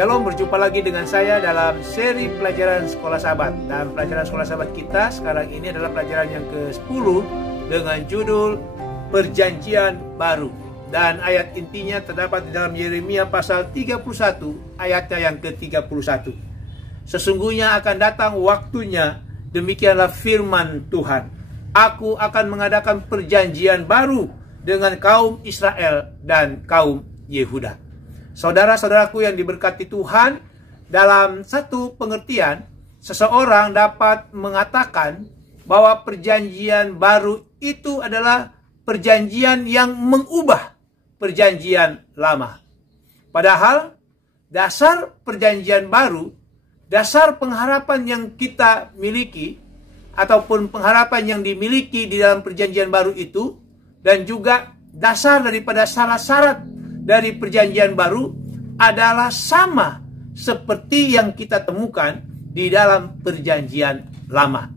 Shalom, berjumpa lagi dengan saya dalam seri pelajaran Sekolah Sahabat. Dan pelajaran Sekolah Sahabat kita sekarang ini adalah pelajaran yang ke-10 dengan judul Perjanjian Baru. Dan ayat intinya terdapat di dalam Yeremia pasal 31 ayatnya yang ke-31. Sesungguhnya akan datang waktunya, demikianlah firman Tuhan. Aku akan mengadakan perjanjian baru dengan kaum Israel dan kaum Yehuda. Saudara-saudaraku yang diberkati Tuhan, dalam satu pengertian, seseorang dapat mengatakan bahwa perjanjian baru itu adalah perjanjian yang mengubah perjanjian lama. Padahal dasar perjanjian baru, dasar pengharapan yang kita miliki, ataupun pengharapan yang dimiliki di dalam perjanjian baru itu, dan juga dasar daripada syarat-syarat dari perjanjian baru adalah sama seperti yang kita temukan di dalam perjanjian lama.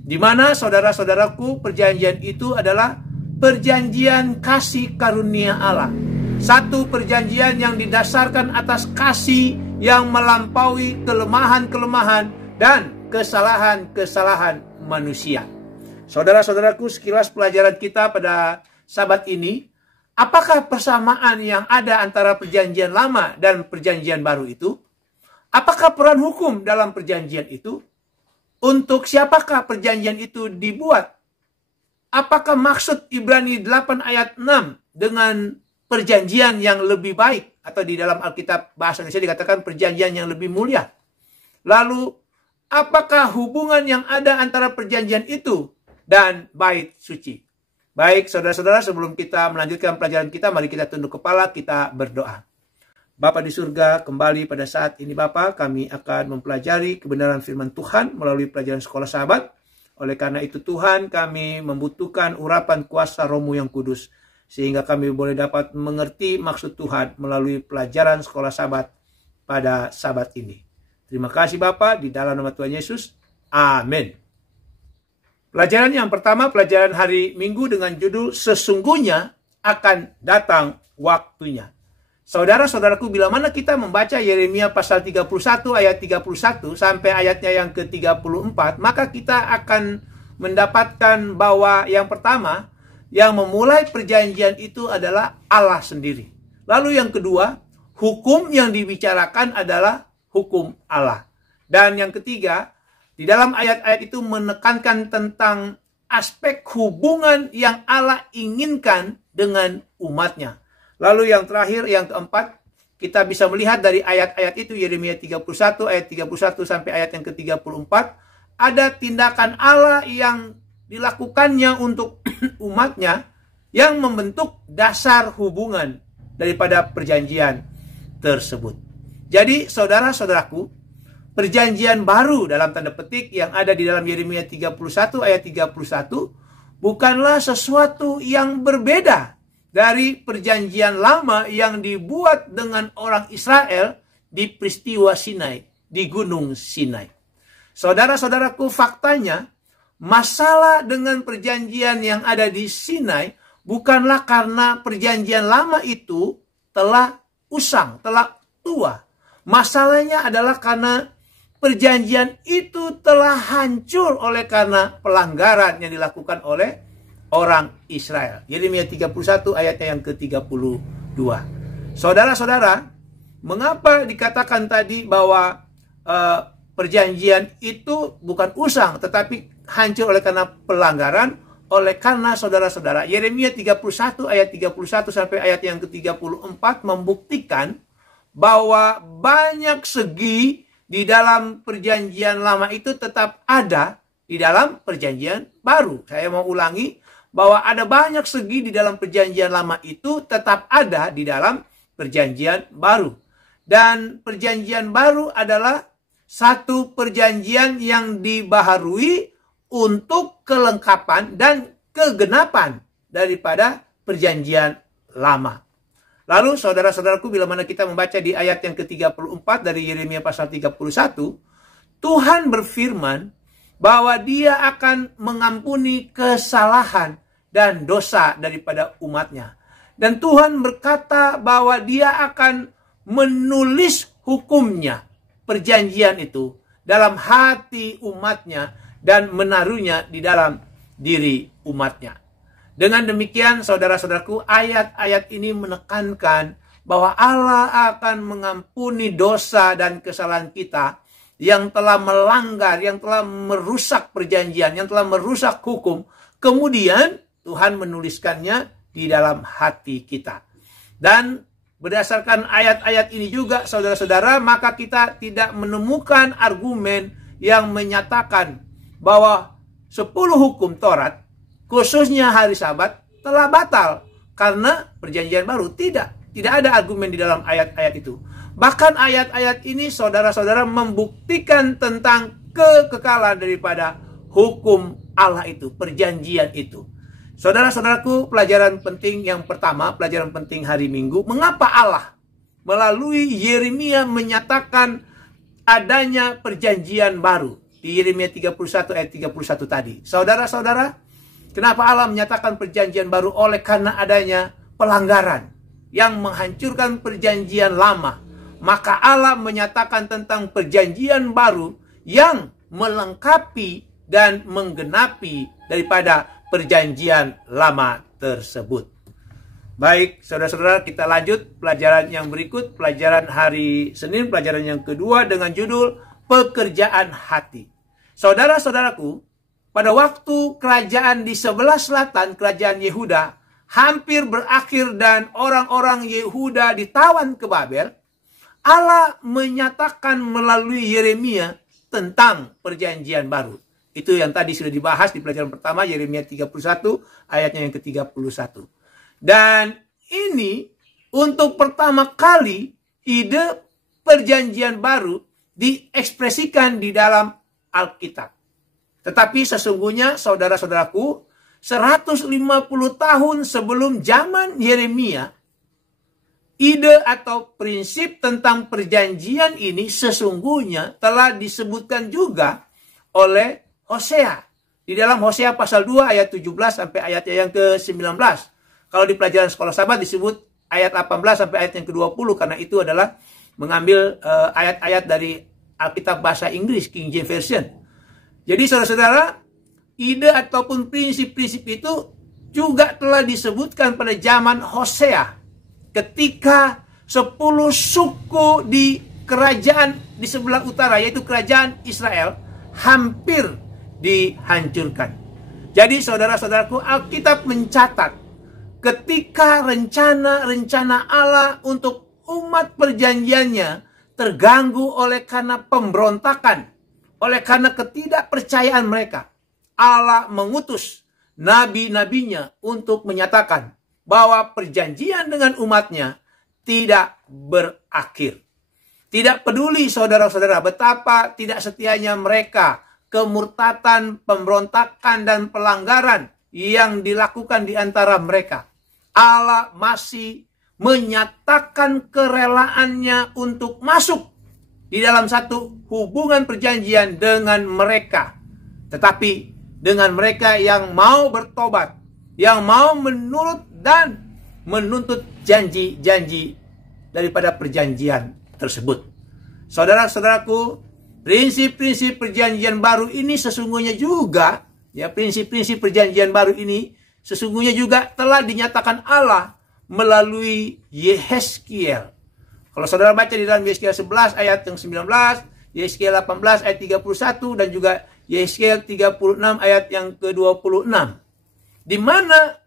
Di mana saudara-saudaraku, perjanjian itu adalah perjanjian kasih karunia Allah. Satu perjanjian yang didasarkan atas kasih yang melampaui kelemahan-kelemahan dan kesalahan-kesalahan manusia. Saudara-saudaraku, sekilas pelajaran kita pada Sabat ini, apakah persamaan yang ada antara perjanjian lama dan perjanjian baru itu? Apakah peran hukum dalam perjanjian itu? Untuk siapakah perjanjian itu dibuat? Apakah maksud Ibrani 8 ayat 6 dengan perjanjian yang lebih baik? Atau di dalam Alkitab bahasa Indonesia dikatakan perjanjian yang lebih mulia. Lalu, apakah hubungan yang ada antara perjanjian itu dan bait suci? Baik, saudara-saudara, sebelum kita melanjutkan pelajaran kita, mari kita tunduk kepala, kita berdoa. Bapa di surga, kembali pada saat ini Bapa, kami akan mempelajari kebenaran firman Tuhan melalui pelajaran Sekolah Sahabat. Oleh karena itu Tuhan, kami membutuhkan urapan kuasa Roh-Mu yang kudus, sehingga kami boleh dapat mengerti maksud Tuhan melalui pelajaran Sekolah Sahabat pada Sabat ini. Terima kasih Bapa, di dalam nama Tuhan Yesus. Amin. Pelajaran yang pertama, pelajaran hari Minggu dengan judul Sesungguhnya akan datang waktunya. Saudara-saudaraku, bila mana kita membaca Yeremia pasal 31 ayat 31 sampai ayatnya yang ke-34, maka kita akan mendapatkan bahwa yang pertama, yang memulai perjanjian itu adalah Allah sendiri. Lalu yang kedua, hukum yang dibicarakan adalah hukum Allah. Dan yang ketiga, di dalam ayat-ayat itu menekankan tentang aspek hubungan yang Allah inginkan dengan umatnya. Lalu yang terakhir, yang keempat, kita bisa melihat dari ayat-ayat itu, Yeremia 31 ayat 31 sampai ayat yang ke-34, ada tindakan Allah yang dilakukannya untuk umatnya yang membentuk dasar hubungan daripada perjanjian tersebut. Jadi saudara-saudaraku, perjanjian baru dalam tanda petik yang ada di dalam Yeremia 31 ayat 31 bukanlah sesuatu yang berbeda dari perjanjian lama yang dibuat dengan orang Israel di peristiwa Sinai, di Gunung Sinai. Saudara-saudaraku, faktanya masalah dengan perjanjian yang ada di Sinai bukanlah karena perjanjian lama itu telah usang, telah tua. Masalahnya adalah karena perjanjian itu telah hancur oleh karena pelanggaran yang dilakukan oleh orang Israel. Yeremia 31 ayatnya yang ke-32. Saudara-saudara, mengapa dikatakan tadi bahwa perjanjian itu bukan usang tetapi hancur oleh karena pelanggaran? Oleh karena saudara-saudara, Yeremia 31 ayat 31 sampai ayat yang ke-34 membuktikan bahwa banyak segi di dalam perjanjian lama itu tetap ada di dalam perjanjian baru. Saya mau ulangi bahwa ada banyak segi di dalam perjanjian lama itu tetap ada di dalam perjanjian baru. Dan perjanjian baru adalah satu perjanjian yang dibaharui untuk kelengkapan dan kegenapan daripada perjanjian lama. Lalu saudara-saudaraku, bila mana kita membaca di ayat yang ke-34 dari Yeremia pasal 31, Tuhan berfirman bahwa Dia akan mengampuni kesalahan dan dosa daripada umatnya. Dan Tuhan berkata bahwa Dia akan menulis hukumnya, perjanjian itu, dalam hati umatnya dan menaruhnya di dalam diri umatnya. Dengan demikian, saudara-saudaraku, ayat-ayat ini menekankan bahwa Allah akan mengampuni dosa dan kesalahan kita yang telah melanggar, yang telah merusak perjanjian, yang telah merusak hukum. Kemudian Tuhan menuliskannya di dalam hati kita. Dan berdasarkan ayat-ayat ini juga, saudara-saudara, maka kita tidak menemukan argumen yang menyatakan bahwa 10 hukum Taurat, khususnya hari Sabat, telah batal karena perjanjian baru. Tidak ada argumen di dalam ayat-ayat itu. Bahkan ayat-ayat ini, saudara-saudara, membuktikan tentang kekekalan daripada hukum Allah itu, perjanjian itu. Saudara-saudaraku, pelajaran penting yang pertama, pelajaran penting hari Minggu, mengapa Allah melalui Yeremia menyatakan adanya perjanjian baru. Di Yeremia 31 ayat 31 tadi. Saudara-saudara, kenapa Allah menyatakan perjanjian baru? Oleh karena adanya pelanggaran yang menghancurkan perjanjian lama. Maka Allah menyatakan tentang perjanjian baru yang melengkapi dan menggenapi daripada perjanjian lama tersebut. Baik, saudara-saudara, kita lanjut pelajaran yang berikut, pelajaran hari Senin, pelajaran yang kedua dengan judul pekerjaan hati. Saudara-saudaraku, pada waktu kerajaan di sebelah selatan, kerajaan Yehuda, hampir berakhir dan orang-orang Yehuda ditawan ke Babel, Allah menyatakan melalui Yeremia tentang perjanjian baru. Itu yang tadi sudah dibahas di pelajaran pertama, Yeremia 31, ayatnya yang ke-31. Dan ini untuk pertama kali ide perjanjian baru diekspresikan di dalam Alkitab. Tetapi sesungguhnya, saudara-saudaraku, 150 tahun sebelum zaman Yeremia, ide atau prinsip tentang perjanjian ini sesungguhnya telah disebutkan juga oleh Hosea. Di dalam Hosea pasal 2 ayat 17 sampai ayatnya yang ke-19. Kalau di pelajaran sekolah Sabat disebut ayat 18 sampai ayat yang ke-20, karena itu adalah mengambil ayat-ayat dari Alkitab bahasa Inggris, King James Version. Jadi saudara-saudara, ide ataupun prinsip-prinsip itu juga telah disebutkan pada zaman Hosea. Ketika 10 suku di kerajaan di sebelah utara, yaitu kerajaan Israel, hampir dihancurkan. Jadi saudara-saudaraku, Alkitab mencatat ketika rencana-rencana Allah untuk umat perjanjiannya terganggu oleh karena pemberontakan, oleh karena ketidakpercayaan mereka, Allah mengutus nabi-nabinya untuk menyatakan bahwa perjanjian dengan umatnya tidak berakhir. Tidak peduli saudara-saudara betapa tidak setianya mereka, kemurtatan, pemberontakan, dan pelanggaran yang dilakukan di antara mereka. Allah masih menyatakan kerelaannya untuk masuk di dalam satu hubungan perjanjian dengan mereka. Tetapi dengan mereka yang mau bertobat, yang mau menurut dan menuntut janji-janji daripada perjanjian tersebut. Saudara-saudaraku, prinsip-prinsip perjanjian baru ini sesungguhnya juga, prinsip-prinsip perjanjian baru ini sesungguhnya juga telah dinyatakan Allah melalui Yehezkiel. Kalau saudara baca di dalam Yehezkiel 11 ayat yang 19, Yehezkiel 18 ayat 31, dan juga Yehezkiel 36 ayat yang ke-26. Di mana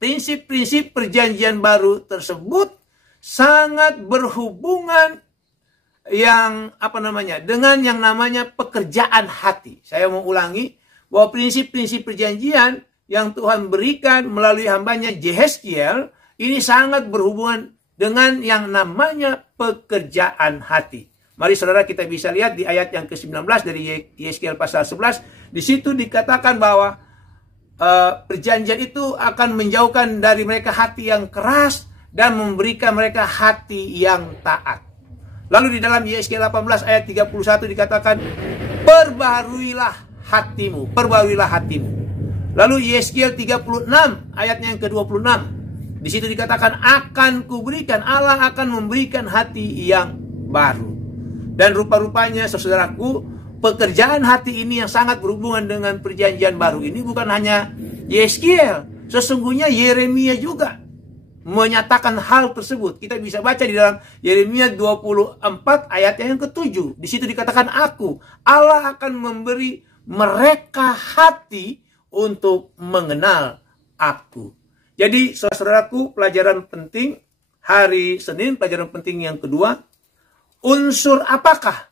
prinsip-prinsip perjanjian baru tersebut sangat berhubungan dengan yang namanya pekerjaan hati. Saya mau ulangi bahwa prinsip-prinsip perjanjian yang Tuhan berikan melalui hambanya Yehezkiel ini sangat berhubungan dengan yang namanya pekerjaan hati. Mari saudara kita bisa lihat di ayat yang ke-19 dari Yehezkiel pasal 11. Di situ dikatakan bahwa perjanjian itu akan menjauhkan dari mereka hati yang keras dan memberikan mereka hati yang taat. Lalu di dalam Yehezkiel 18 ayat 31 dikatakan, perbaharuilah hatimu, perbaharuilah hatimu. Lalu Yehezkiel 36 ayatnya yang ke-26 Di situ dikatakan akan kuberikan, Allah akan memberikan hati yang baru. Dan rupa-rupanya saudaraku, pekerjaan hati ini yang sangat berhubungan dengan perjanjian baru ini bukan hanya Yeskiel, sesungguhnya Yeremia juga menyatakan hal tersebut. Kita bisa baca di dalam Yeremia 24 ayat yang ke-7. Di situ dikatakan Allah akan memberi mereka hati untuk mengenal aku. Jadi saudaraku, pelajaran penting hari Senin, pelajaran penting yang kedua, unsur apakah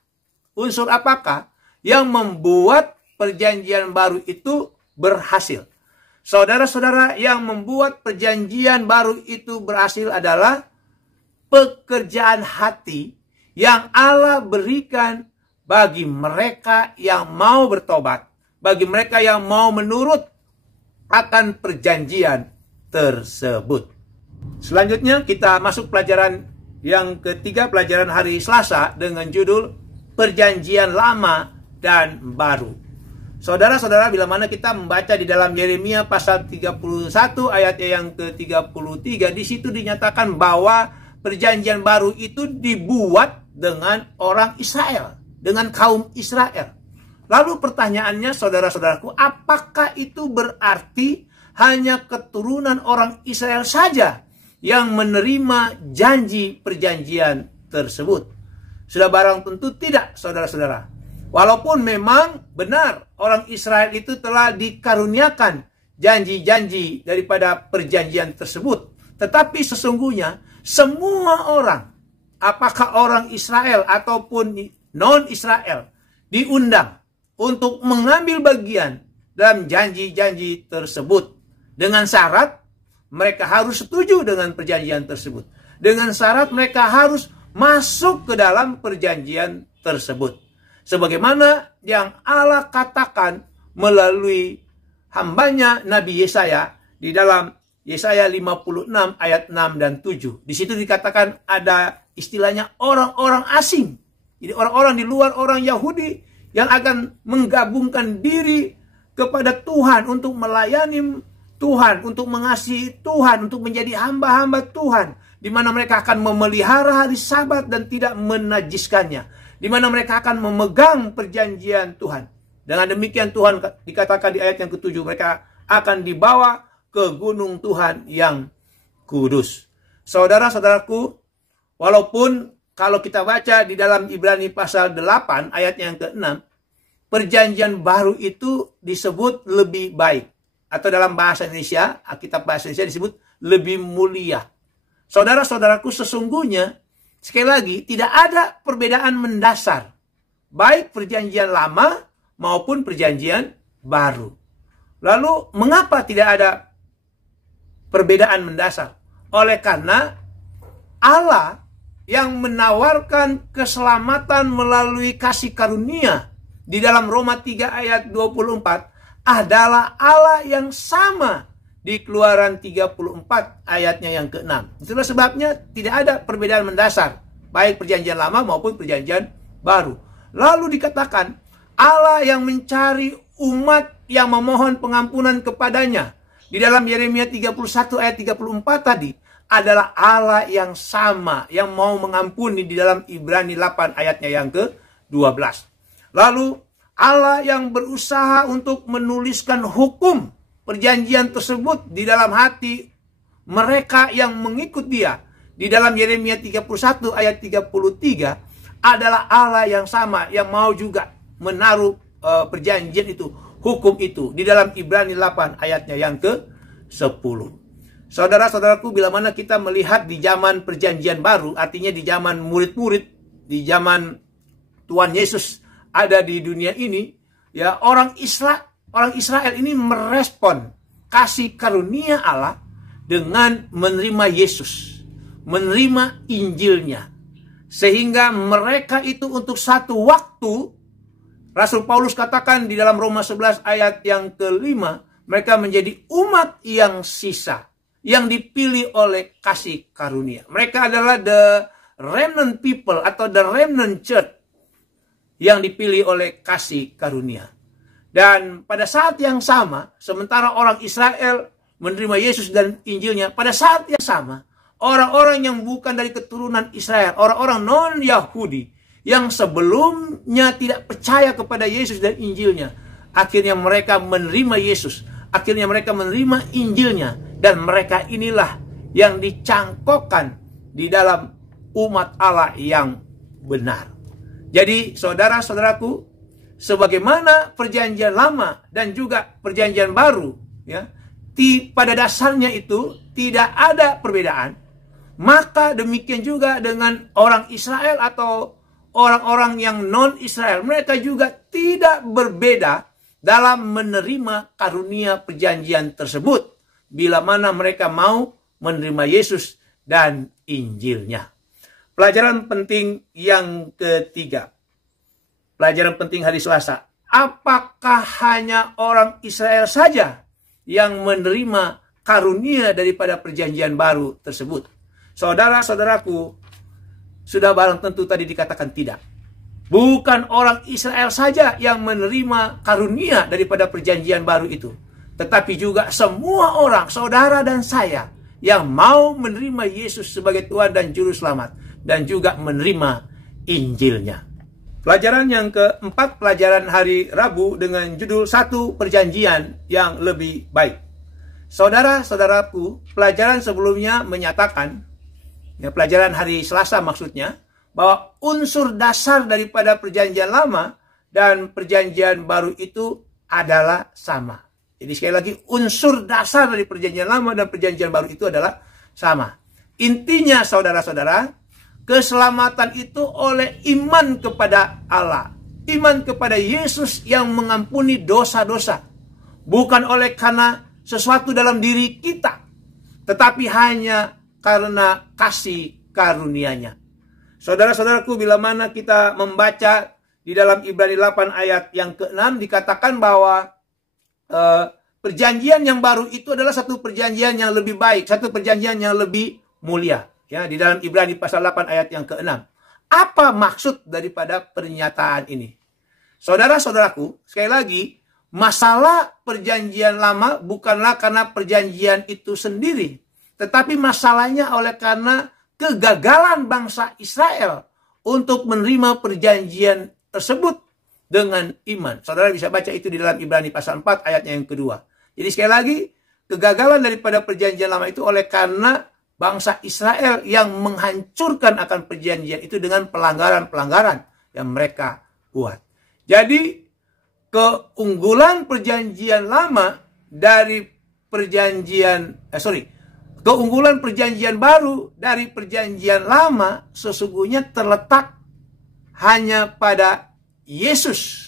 yang membuat perjanjian baru itu berhasil? Saudara-saudara, yang membuat perjanjian baru itu berhasil adalah pekerjaan hati yang Allah berikan bagi mereka yang mau bertobat, bagi mereka yang mau menurut akan perjanjian tersebut. Selanjutnya kita masuk pelajaran yang ketiga, pelajaran hari Selasa dengan judul Perjanjian Lama dan Baru. Saudara-saudara, bila mana kita membaca di dalam Yeremia pasal 31 ayat yang ke-33, di situ dinyatakan bahwa perjanjian baru itu dibuat dengan orang Israel, dengan kaum Israel. Lalu pertanyaannya, saudara-saudaraku, apakah itu berarti hanya keturunan orang Israel saja yang menerima janji perjanjian tersebut? Sudah barang tentu tidak, saudara-saudara. Walaupun memang benar orang Israel itu telah dikaruniakan janji-janji daripada perjanjian tersebut, tetapi sesungguhnya semua orang, apakah orang Israel ataupun non-Israel, diundang untuk mengambil bagian dalam janji-janji tersebut, dengan syarat mereka harus setuju dengan perjanjian tersebut, dengan syarat mereka harus masuk ke dalam perjanjian tersebut. Sebagaimana yang Allah katakan melalui hambanya Nabi Yesaya di dalam Yesaya 56 ayat 6 dan 7. Di situ dikatakan ada istilahnya orang-orang asing. Jadi orang-orang di luar orang Yahudi yang akan menggabungkan diri kepada Tuhan untuk melayani Tuhan, untuk mengasihi Tuhan, untuk menjadi hamba-hamba Tuhan, di mana mereka akan memelihara hari Sabat dan tidak menajiskannya, di mana mereka akan memegang perjanjian Tuhan. Dengan demikian Tuhan dikatakan di ayat yang ke-7, mereka akan dibawa ke gunung Tuhan yang kudus. Saudara-saudaraku, walaupun kalau kita baca di dalam Ibrani pasal 8 ayat yang ke-6, perjanjian baru itu disebut lebih baik. Atau dalam bahasa Indonesia, Alkitab bahasa Indonesia disebut lebih mulia. Saudara-saudaraku, sesungguhnya sekali lagi, tidak ada perbedaan mendasar, baik perjanjian lama maupun perjanjian baru. Lalu, mengapa tidak ada perbedaan mendasar? Oleh karena Allah yang menawarkan keselamatan melalui kasih karunia di dalam Roma 3 ayat 24 adalah Allah yang sama di Keluaran 34 ayatnya yang ke-6. Itulah sebabnya tidak ada perbedaan mendasar, baik perjanjian lama maupun perjanjian baru. Lalu dikatakan Allah yang mencari umat yang memohon pengampunan kepadanya. Di dalam Yeremia 31 ayat 34 tadi adalah Allah yang sama, yang mau mengampuni di dalam Ibrani 8 ayatnya yang ke-12. Lalu Allah yang berusaha untuk menuliskan hukum perjanjian tersebut di dalam hati mereka yang mengikut dia. Di dalam Yeremia 31 ayat 33 adalah Allah yang sama, yang mau juga menaruh perjanjian itu, hukum itu di dalam Ibrani 8 ayatnya yang ke-10. Saudara-saudaraku, bila mana kita melihat di zaman perjanjian baru, artinya di zaman murid-murid, di zaman Tuhan Yesus ada di dunia ini, ya orang Israel ini merespon kasih karunia Allah dengan menerima Yesus, menerima Injilnya. Sehingga mereka itu untuk satu waktu, Rasul Paulus katakan di dalam Roma 11 ayat yang ke-5, mereka menjadi umat yang sisa, yang dipilih oleh kasih karunia. Mereka adalah the remnant people atau the remnant church yang dipilih oleh kasih karunia. Dan pada saat yang sama, sementara orang Israel menerima Yesus dan Injilnya, pada saat yang sama, orang-orang yang bukan dari keturunan Israel, orang-orang non-Yahudi, yang sebelumnya tidak percaya kepada Yesus dan Injilnya, akhirnya mereka menerima Yesus, akhirnya mereka menerima Injilnya, dan mereka inilah yang dicangkokkan di dalam umat Allah yang benar. Jadi saudara-saudaraku, sebagaimana perjanjian lama dan juga perjanjian baru, ya, pada dasarnya itu tidak ada perbedaan, maka demikian juga dengan orang Israel atau orang-orang yang non-Israel, mereka juga tidak berbeda dalam menerima karunia perjanjian tersebut, bila mana mereka mau menerima Yesus dan Injilnya. Pelajaran penting yang ketiga, pelajaran penting hari Selasa. Apakah hanya orang Israel saja yang menerima karunia daripada perjanjian baru tersebut? Saudara-saudaraku, sudah barang tentu tadi dikatakan tidak. Bukan orang Israel saja yang menerima karunia daripada perjanjian baru itu, tetapi juga semua orang, saudara dan saya, yang mau menerima Yesus sebagai Tuhan dan Juru Selamat, dan juga menerima Injilnya. Pelajaran yang keempat, pelajaran hari Rabu dengan judul Satu Perjanjian yang Lebih Baik. Saudara-saudaraku, pelajaran sebelumnya menyatakan, ya, pelajaran hari Selasa maksudnya, bahwa unsur dasar daripada perjanjian lama dan perjanjian baru itu adalah sama. Jadi sekali lagi, unsur dasar dari perjanjian lama dan perjanjian baru itu adalah sama. Intinya saudara-saudara, keselamatan itu oleh iman kepada Allah. Iman kepada Yesus yang mengampuni dosa-dosa. Bukan oleh karena sesuatu dalam diri kita, tetapi hanya karena kasih karunia-Nya. Saudara-saudaraku, bila mana kita membaca di dalam Ibrani 8 ayat yang ke-6, dikatakan bahwa perjanjian yang baru itu adalah satu perjanjian yang lebih baik, satu perjanjian yang lebih mulia. Ya, di dalam Ibrani pasal 8 ayat yang ke-6. Apa maksud daripada pernyataan ini? Saudara-saudaraku, sekali lagi, masalah perjanjian lama bukanlah karena perjanjian itu sendiri, tetapi masalahnya oleh karena kegagalan bangsa Israel untuk menerima perjanjian tersebut dengan iman. Saudara bisa baca itu di dalam Ibrani pasal 4 ayatnya yang kedua. Jadi sekali lagi, kegagalan daripada perjanjian lama itu oleh karena bangsa Israel yang menghancurkan akan perjanjian itu dengan pelanggaran-pelanggaran yang mereka buat. Jadi keunggulan perjanjian lama dari keunggulan perjanjian baru dari perjanjian lama sesungguhnya terletak hanya pada Yesus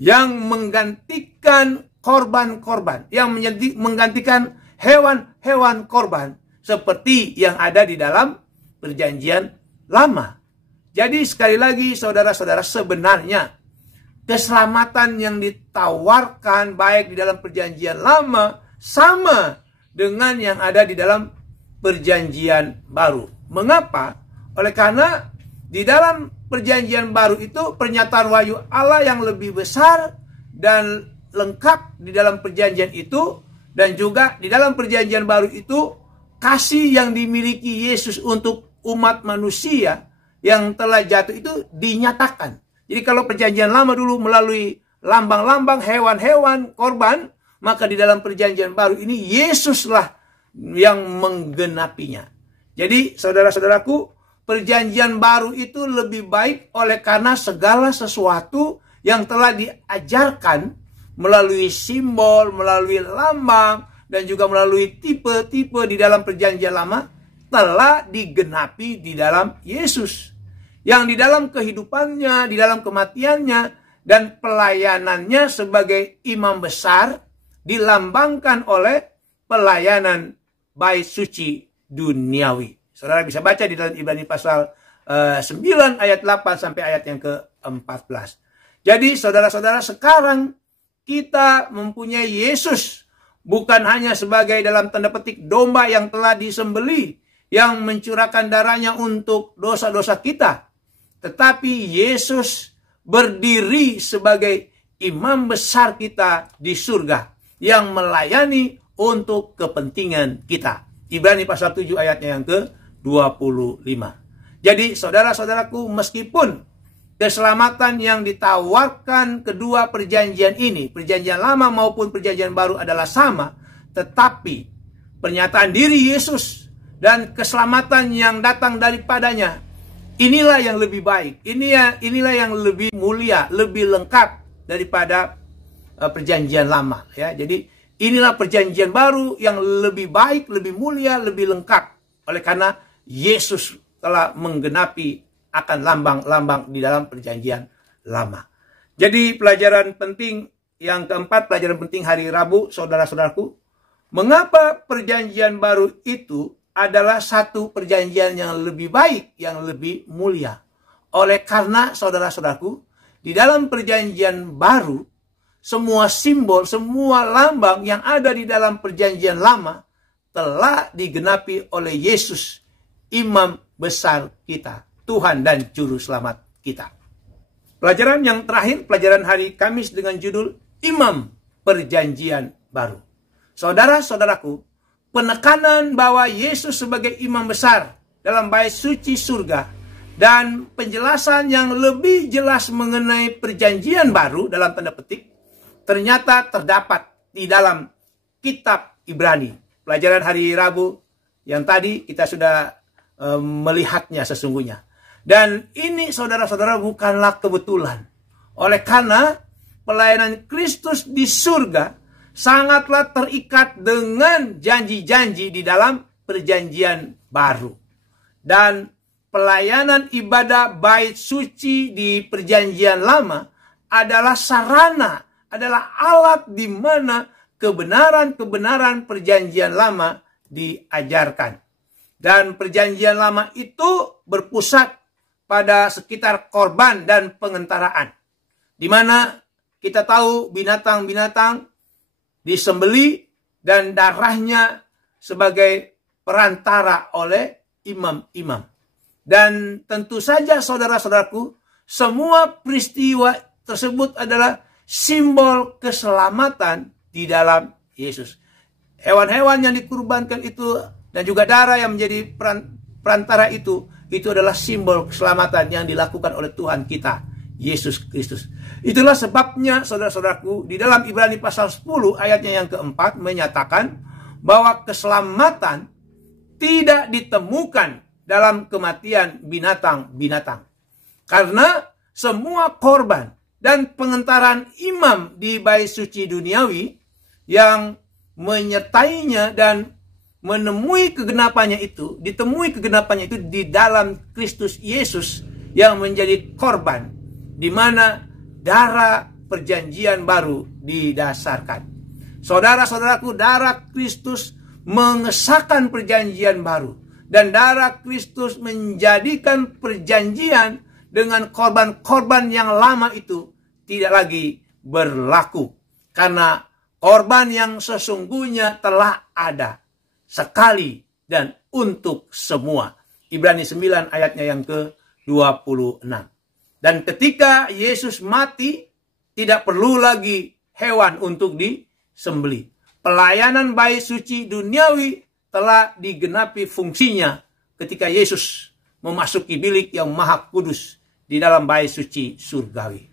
yang menggantikan korban-korban, yang menggantikan hewan-hewan korban seperti yang ada di dalam perjanjian lama. Jadi sekali lagi saudara-saudara, sebenarnya keselamatan yang ditawarkan baik di dalam perjanjian lama sama dengan yang ada di dalam perjanjian baru. Mengapa? Oleh karena di dalam perjanjian baru itu pernyataan wahyu Allah yang lebih besar dan lengkap di dalam perjanjian itu, dan juga di dalam perjanjian baru itu kasih yang dimiliki Yesus untuk umat manusia yang telah jatuh itu dinyatakan. Jadi kalau perjanjian lama dulu melalui lambang-lambang hewan-hewan korban, maka di dalam perjanjian baru ini Yesuslah yang menggenapinya. Jadi saudara-saudaraku, perjanjian baru itu lebih baik oleh karena segala sesuatu yang telah diajarkan melalui simbol, melalui lambang, dan juga melalui tipe-tipe di dalam perjanjian lama telah digenapi di dalam Yesus. Yang di dalam kehidupannya, di dalam kematiannya, dan pelayanannya sebagai imam besar dilambangkan oleh pelayanan bait suci duniawi. Saudara bisa baca di dalam Ibrani pasal 9 ayat 8 sampai ayat yang ke-14. Jadi saudara-saudara, sekarang kita mempunyai Yesus bukan hanya sebagai dalam tanda petik domba yang telah disembelih, yang mencurahkan darahnya untuk dosa-dosa kita, tetapi Yesus berdiri sebagai imam besar kita di surga yang melayani untuk kepentingan kita. Ibrani pasal 7 ayatnya yang ke-25. Jadi saudara-saudaraku, meskipun keselamatan yang ditawarkan kedua perjanjian ini, perjanjian lama maupun perjanjian baru adalah sama, tetapi pernyataan diri Yesus dan keselamatan yang datang daripadanya, inilah yang lebih baik, inilah yang lebih mulia, lebih lengkap daripada perjanjian lama. Ya, jadi inilah perjanjian baru yang lebih baik, lebih mulia, lebih lengkap. Oleh karena Yesus telah menggenapi akan lambang-lambang di dalam perjanjian lama. Jadi pelajaran penting yang keempat, pelajaran penting hari Rabu, saudara-saudaraku, mengapa perjanjian baru itu adalah satu perjanjian yang lebih baik, yang lebih mulia. Oleh karena saudara-saudaraku, di dalam perjanjian baru, semua simbol, semua lambang yang ada di dalam perjanjian lama telah digenapi oleh Yesus, imam besar kita, Tuhan dan Juru Selamat kita. Pelajaran yang terakhir, pelajaran hari Kamis dengan judul Imam Perjanjian Baru. Saudara-saudaraku, penekanan bahwa Yesus sebagai imam besar dalam bait suci surga dan penjelasan yang lebih jelas mengenai perjanjian baru dalam tanda petik ternyata terdapat di dalam kitab Ibrani. Pelajaran hari Rabu yang tadi kita sudah melihatnya sesungguhnya. Dan ini saudara-saudara bukanlah kebetulan. Oleh karena pelayanan Kristus di surga sangatlah terikat dengan janji-janji di dalam perjanjian baru. Dan pelayanan ibadah bait suci di perjanjian lama adalah sarana, adalah alat di mana kebenaran-kebenaran perjanjian lama diajarkan. Dan perjanjian lama itu berpusat pada sekitar korban dan pengentaraan. Di mana kita tahu binatang-binatang disembeli dan darahnya sebagai perantara oleh imam-imam. Dan tentu saja saudara-saudaraku, semua peristiwa tersebut adalah simbol keselamatan di dalam Yesus. Hewan-hewan yang dikurbankan itu dan juga darah yang menjadi perantara itu adalah simbol keselamatan yang dilakukan oleh Tuhan kita, Yesus Kristus. Itulah sebabnya saudara-saudaraku, di dalam Ibrani pasal 10 ayatnya yang keempat menyatakan bahwa keselamatan tidak ditemukan dalam kematian binatang-binatang. Karena semua korban dan pengentaran imam di bait suci duniawi yang menyertainya dan ditemui kegenapannya itu di dalam Kristus Yesus yang menjadi korban, di mana darah perjanjian baru didasarkan. Saudara-saudaraku, darah Kristus mengesahkan perjanjian baru, dan darah Kristus menjadikan perjanjian dengan korban-korban yang lama itu tidak lagi berlaku, karena korban yang sesungguhnya telah ada sekali dan untuk semua. Ibrani 9 ayatnya yang ke-26. Dan ketika Yesus mati, tidak perlu lagi hewan untuk disembelih. Pelayanan bait suci duniawi telah digenapi fungsinya ketika Yesus memasuki bilik yang maha kudus di dalam bait suci surgawi.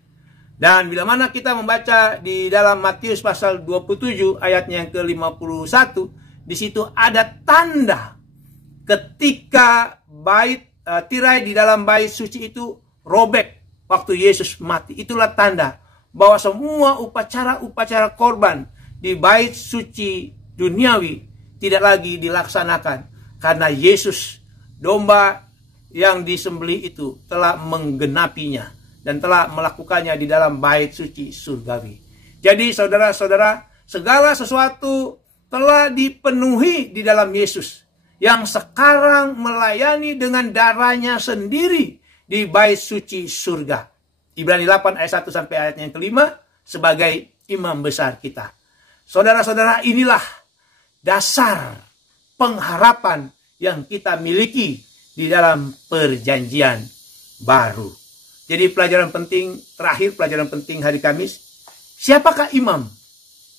Dan bila mana kita membaca di dalam Matius pasal 27 ayatnya yang ke-51, di situ ada tanda ketika tirai di dalam bait suci itu robek waktu Yesus mati. Itulah tanda bahwa semua upacara-upacara korban di bait suci duniawi tidak lagi dilaksanakan, karena Yesus, domba yang disembelih itu, telah menggenapinya dan telah melakukannya di dalam bait suci surgawi. Jadi saudara-saudara, segala sesuatu telah dipenuhi di dalam Yesus, yang sekarang melayani dengan darahnya sendiri di bait suci surga. Ibrani 8 ayat 1 sampai ayat yang kelima, sebagai imam besar kita. Saudara-saudara, inilah dasar pengharapan yang kita miliki di dalam perjanjian baru. Jadi pelajaran penting terakhir, pelajaran penting hari Kamis, siapakah imam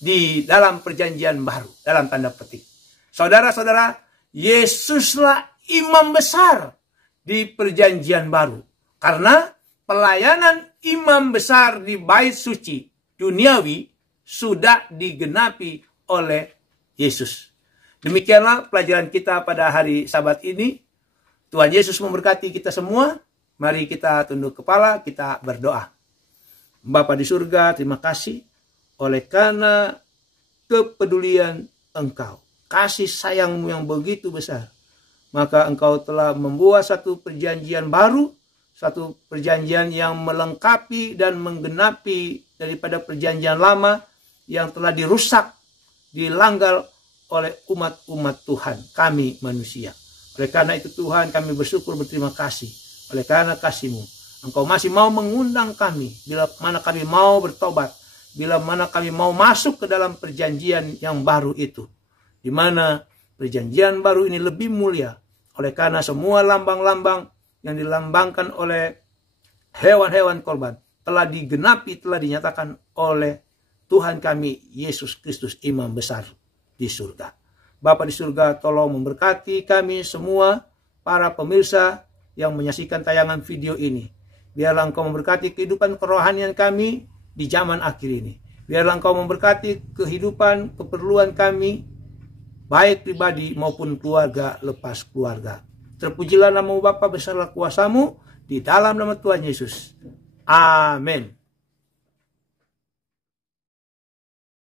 di dalam perjanjian baru, dalam tanda petik. Saudara-saudara, Yesuslah imam besar di perjanjian baru. Karena pelayanan imam besar di bait suci duniawi sudah digenapi oleh Yesus. Demikianlah pelajaran kita pada hari Sabat ini. Tuhan Yesus memberkati kita semua. Mari kita tunduk kepala, kita berdoa. Bapa di surga, terima kasih oleh karena kepedulian Engkau, kasih sayang-Mu yang begitu besar. Maka Engkau telah membuat satu perjanjian baru, satu perjanjian yang melengkapi dan menggenapi daripada perjanjian lama yang telah dirusak, dilanggar oleh umat-umat Tuhan, kami manusia. Oleh karena itu Tuhan, kami bersyukur, berterima kasih. Oleh karena kasih-Mu, Engkau masih mau mengundang kami, bila mana kami mau bertobat, bila mana kami mau masuk ke dalam perjanjian yang baru itu, di mana perjanjian baru ini lebih mulia, oleh karena semua lambang-lambang yang dilambangkan oleh hewan-hewan korban telah digenapi, telah dinyatakan oleh Tuhan kami, Yesus Kristus, imam besar di surga. Bapa di surga, tolong memberkati kami semua, para pemirsa yang menyaksikan tayangan video ini. Biarlah Engkau memberkati kehidupan kerohanian kami di zaman akhir ini. Biarlah Engkau memberkati kehidupan, keperluan kami, baik pribadi maupun keluarga lepas keluarga. Terpujilah nama Bapa, besarlah kuasa-Mu, di dalam nama Tuhan Yesus. Amin.